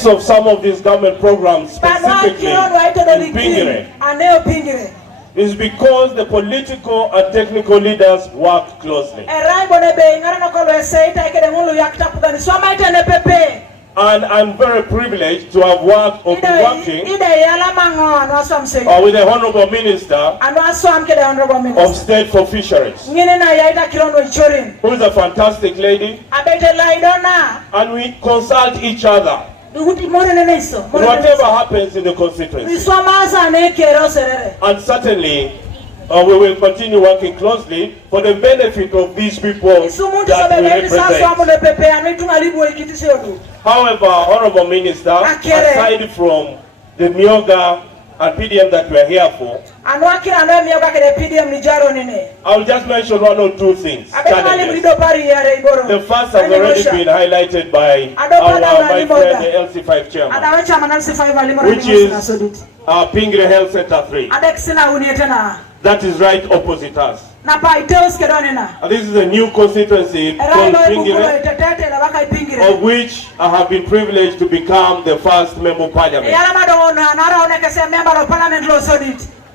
effects of some of these government programs, specifically in Pingire, is because the political and technical leaders work closely. And I'm very privileged to have worked or been working with the Honorable Minister of State for Fisheries, who is a fantastic lady, and we consult each other whatever happens in the constituency. And certainly we will continue working closely for the benefit of these people that we represent. However, Honorable Minister, aside from the Myoga and PDM that we are here for, I'll just mention one or two things. The first has already been highlighted by my friend, the LC5 chairman, which is Pingire Health Center 3. That is right opposite us. And this is a new constituency called Pingire, of which I have been privileged to become the first member of parliament.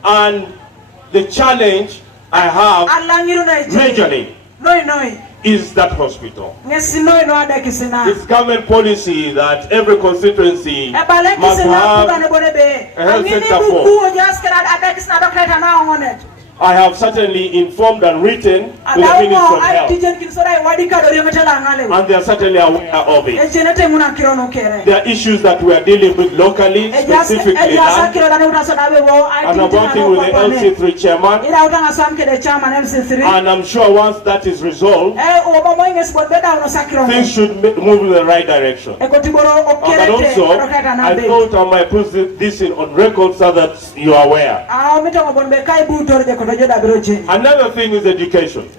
And the challenge I have majorly is that hospital. It's government policy that every constituency must have a health center for. I have certainly informed and written to the Minister of Health, and they are certainly aware of it. There are issues that we are dealing with locally, specifically land, and I'm working with the LC3 chairman, and I'm sure once that is resolved, things should move in the right direction. But also, I thought I might put this on record so that you are aware. Another thing is education.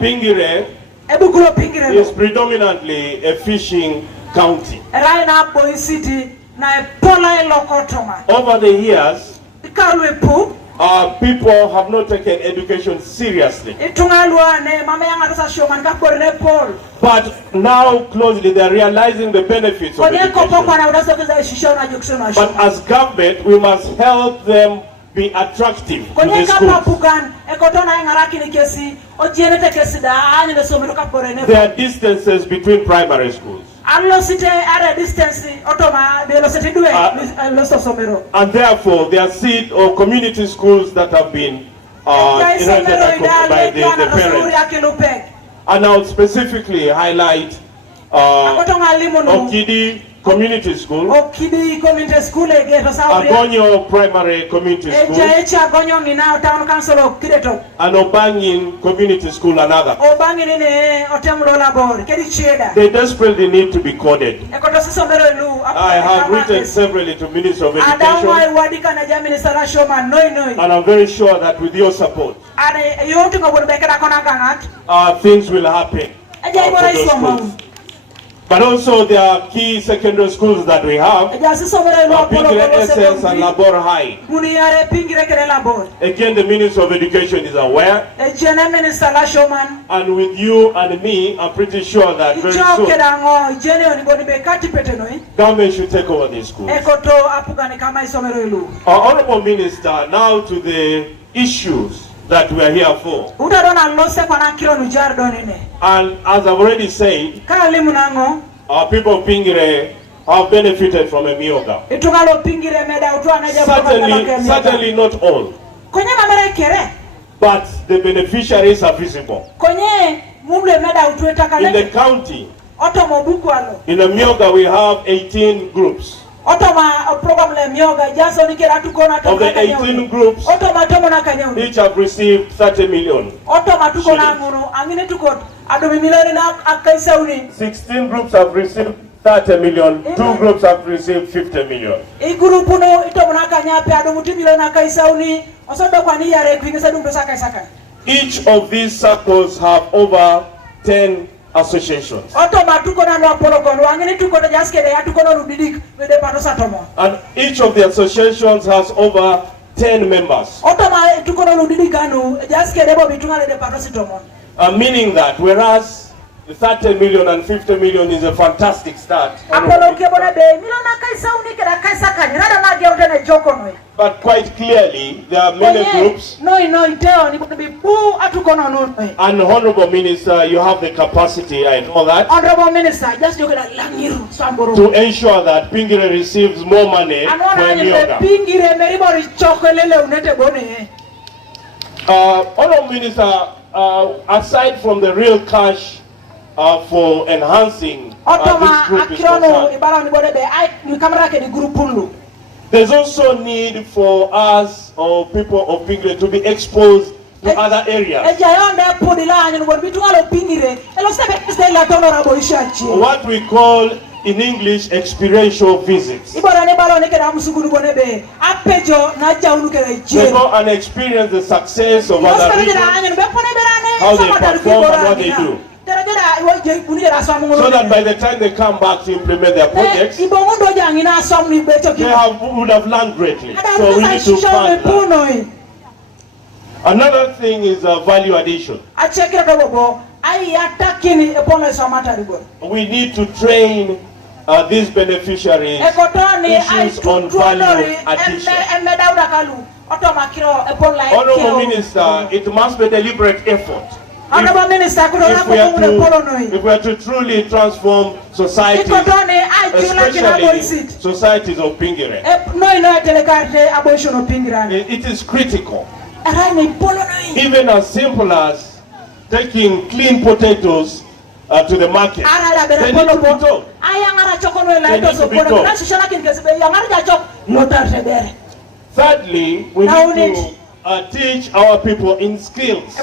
Pingire is predominantly a fishing county. Over the years, people have not taken education seriously. But now closely they are realizing the benefits of education. But as government, we must help them be attractive to the schools. There are distances between primary schools. And therefore, there are seed or community schools that have been inherited by the parents. And I'll specifically highlight Okidi Community School, Agonyo Primary Community School, and Obangin Community School, another. They desperately need to be coded. I have written severally to Minister of Education, and I'm very sure that with your support, things will happen for those schools. But also there are key secondary schools that we have, Pingire SS and Labor High. Again, the Minister of Education is aware. And with you and me, I'm pretty sure that very soon, government should take over these schools. Honorable Minister, now to the issues that we are here for. And as I've already said, our people of Pingire have benefited from a Myoga. Certainly not all. But the beneficiaries are visible. In the county, in the Myoga we have 18 groups. Of the 18 groups, each have received 30 million. 16 groups have received 30 million. 2 groups have received 50 million. Each of these circles have over 10 associations. And each of the associations has over 10 members. Meaning that whereas 30 million and 50 million is a fantastic start. But quite clearly, there are many groups. And Honorable Minister, you have the capacity, I know that, to ensure that Pingire receives more money when Honorable Minister, aside from the real cash for enhancing this group is concerned, there's also need for us or people of Pingire to be exposed to other areas. What we call in English experiential visits. They go and experience the success of other people, how they perform and what they do. So that by the time they come back to implement their projects, they would have learned greatly. So we need to fund that. Another thing is value addition. We need to train these beneficiaries issues on value addition. Honorable Minister, it must be a deliberate effort. If we are to truly transform societies, especially societies of Pingire, it is critical. Even as simple as taking clean potatoes to the market, they need to be told. Thirdly, we need to teach our people in skills.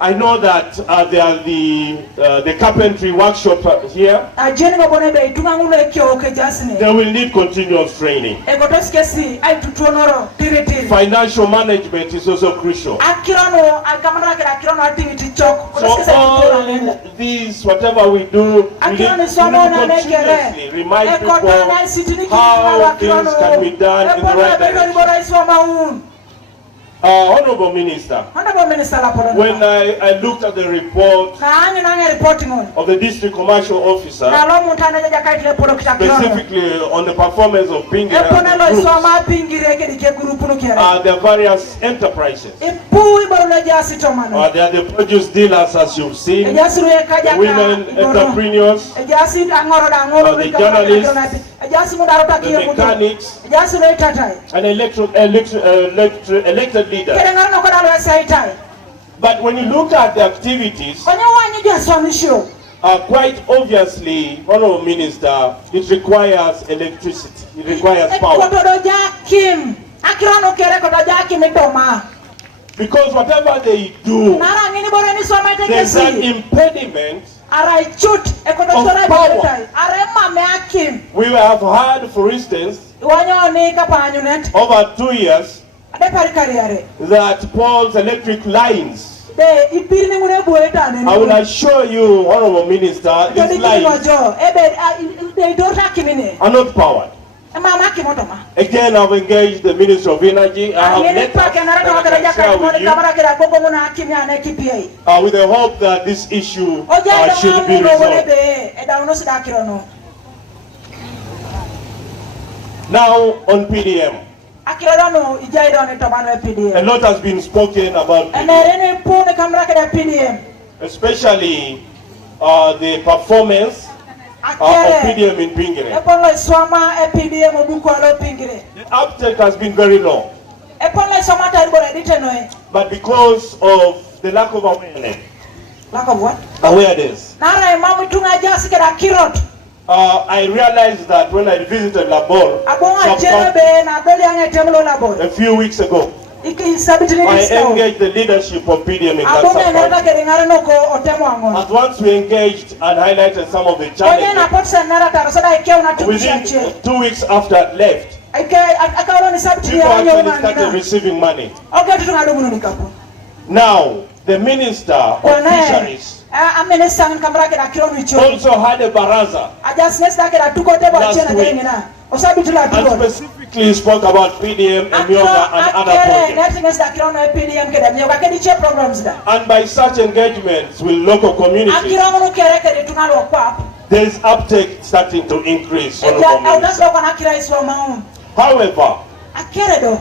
I know that there are the carpentry workshop here. They will need continuous training. Financial management is also crucial. So all these, whatever we do, we need to continuously remind people how things can be done in the right direction. Honorable Minister, when I looked at the report of the District Commercial Officer, specifically on the performance of Pingire there are various enterprises. There are the produce dealers, as you've seen, the women entrepreneurs, the journalists, the mechanics, and elected leaders. But when you look at the activities, quite obviously, Honorable Minister, it requires electricity. It requires power. Because whatever they do, there's an impediment of power. We have had, for instance, over 2 years, that Paul's electric lines, I will assure you, Honorable Minister, these lines are not powered. Again, I've engaged the Minister of Energy. I have letters that I can share with you, with the hope that this issue should be resolved. Now on PDM. A lot has been spoken about PDM, especially the performance of PDM in Pingire. The uptake has been very low, but because of the lack of awareness. Lack of what? Awareness. I realized that when I visited Labor a few weeks ago, I engaged the leadership of PDM in that and once we engaged and highlighted some of the challenges, within 2 weeks after I left, people actually started receiving money. Now, the Minister of Fisheries also had a baraza last week And specifically spoke about PDM and yoga and other projects. And by such engagements with local communities, there is uptake starting to increase. However,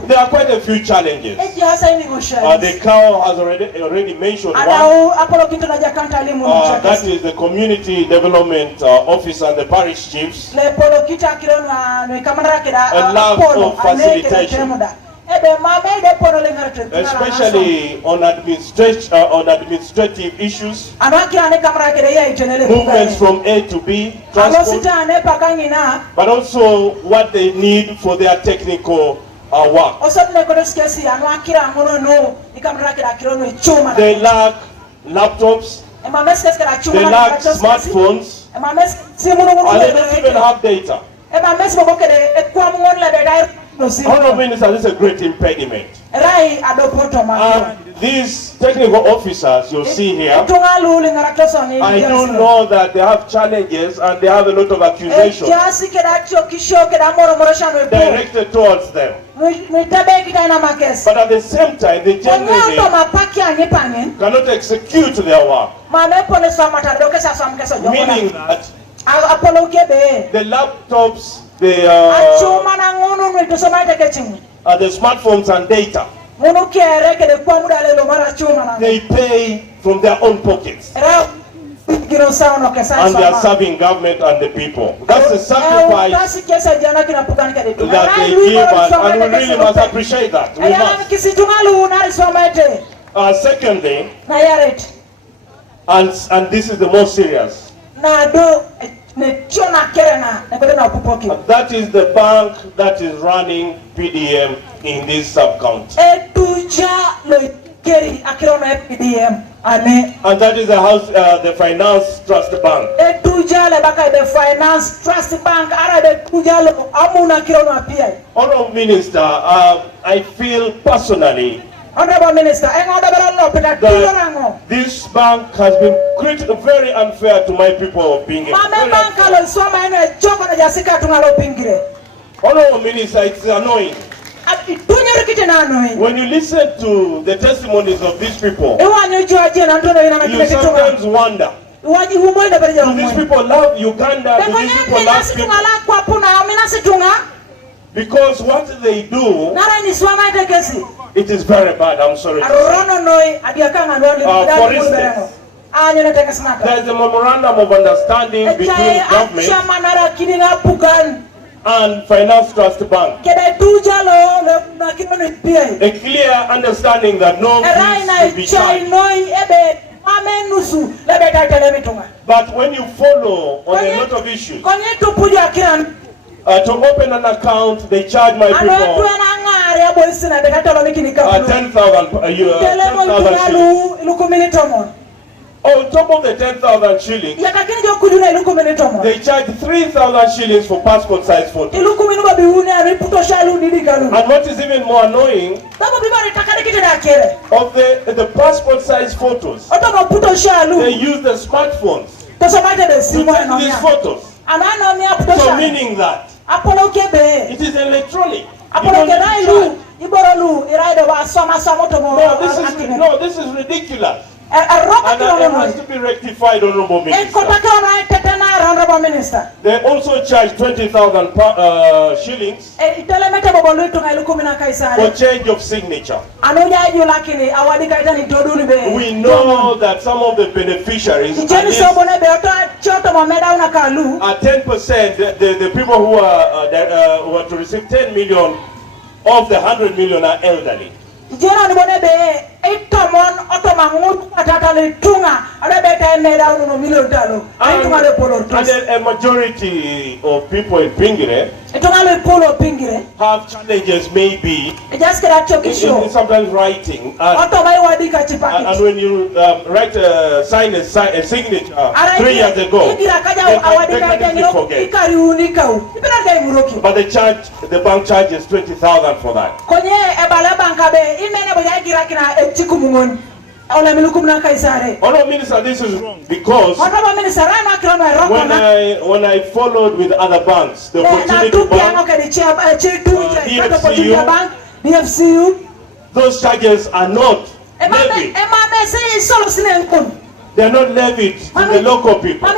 there are quite a few challenges. The cow has already mentioned one. That is the community development officer and the parish chiefs. A lack of facilitation, especially on administrative issues, movements from A to B, transport, but also what they need for their technical work. They lack laptops, they lack smartphones, and they don't even have data. Honorable Minister, this is a great impediment. These technical officers you see here, I do know that they have challenges and they have a lot of accusations directed towards them. But at the same time, they genuinely cannot execute their work. Meaning that the laptops, the smartphones and data, they pay from their own pockets. And they are serving government and the people. That's the sacrifice that they give, and we really must appreciate that. We must. Secondly, and this is the most serious, that is the bank that is running PDM in this sub-county. And that is the house, the Finance Trust Bank. Honorable Minister, I feel personally Honorable Minister, that this bank has been very unfair to my people of Pingire. Honorable Minister, it's annoying. When you listen to the testimonies of these people, you sometimes wonder, do these people love Uganda? Do these people love people? Because what they do, it is very bad, I'm sorry to say. For instance, there is a memorandum of understanding between government and Finance Trust Bank. A clear understanding that no fees should be charged. But when you follow on a lot of issues, to open an account, they charge my people 10,000 shillings. On top of the 10,000 shillings, they charge 3,000 shillings for passport size photos. And what is even more annoying, of the passport size photos, they use the smartphones to take these photos. So meaning that it is electronic. No, this is ridiculous. And it has to be rectified, Honorable Minister. They also charge 20,000 shillings for change of signature. We know that some of the beneficiaries are 10%, the people who are to receive 10 million of the 100 million are elderly. And a majority of people in Pingire have challenges, maybe in sometimes writing. And when you sign a signature 3 years ago, they can forget. But the bank charges 20,000 for that. Honorable Minister, this is wrong because when I followed with other banks, the Opportunity Bank, DFCU, those charges are not levied. They are not levied to the local people.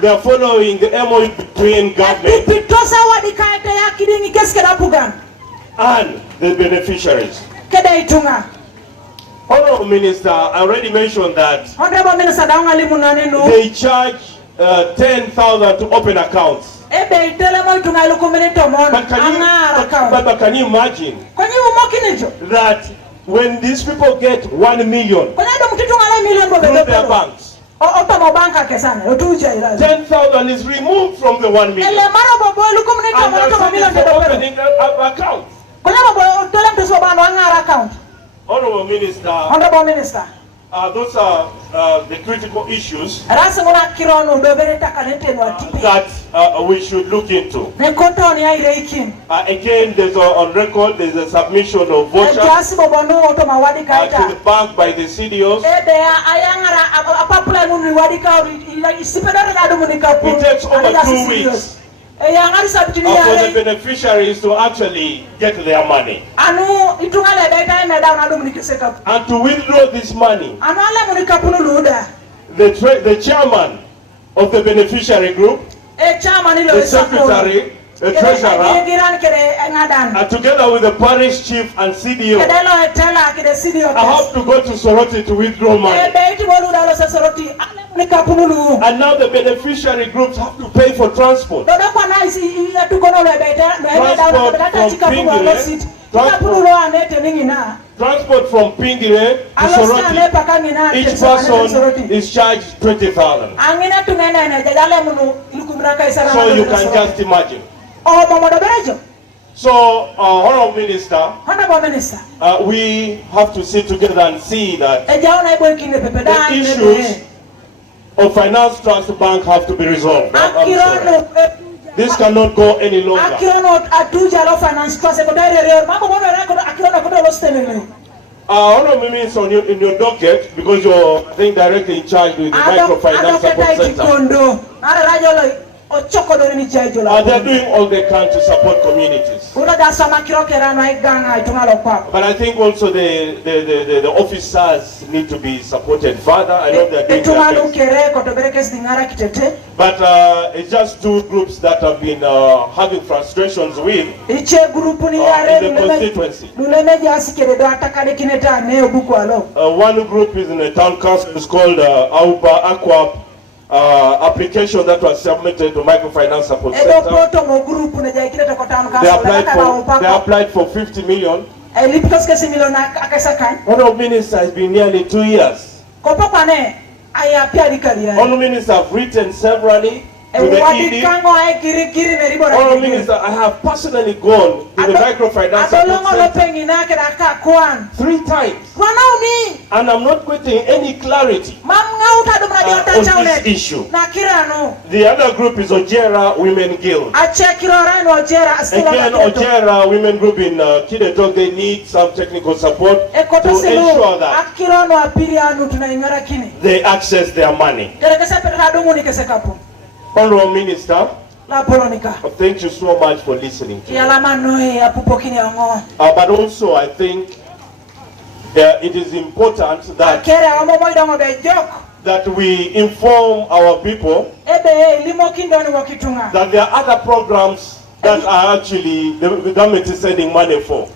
They are following the MOU between government and the beneficiaries. Honorable Minister, I already mentioned that they charge 10,000 to open accounts. But can you imagine that when these people get 1 million through their banks, 10,000 is removed from the 1 million, and they're opening an account. Honorable Minister, those are the critical issues that we should look into. Again, there's on record, there's a submission of vouchers to the bank by the CDOs. It takes over 2 weeks for the beneficiaries to actually get their money. And to withdraw this money, the chairman of the beneficiary group, the secretary, the treasurer, together with the parish chief and CDO, I have to go to Soroti to withdraw money. And now the beneficiary groups have to pay for transport. Transport from Pingire to Soroti. Each person is charged 20,000. So you can just imagine. So, Honorable Minister, we have to sit together and see that the issues of Finance Trust Bank have to be resolved. This cannot go any longer. Honorable Minister, in your docket, because you're, I think, directly in charge with the Microfinance Support Center. They're doing all they can to support communities. But I think also the officers need to be supported further. I know they're doing their best. But it's just two groups that have been having frustrations with in the constituency. One group is in the town council. It's called Aqua. Application that was submitted to Microfinance Support Center. They applied for 50 million. Honorable Minister, has been nearly 2 years. Honorable Minister, have written severally to the ED. Honorable Minister, I have personally gone to the Microfinance Support Center 3 times. And I'm not getting any clarity on this issue. The other group is Ojera Women Guild. Again, Ojera Women Group in Kidetok, they need some technical support to ensure that they access their money. Honorable Minister, thank you so much for listening to me. But also, I think it is important that we inform our people that there are other programs that are actually the government is sending money for.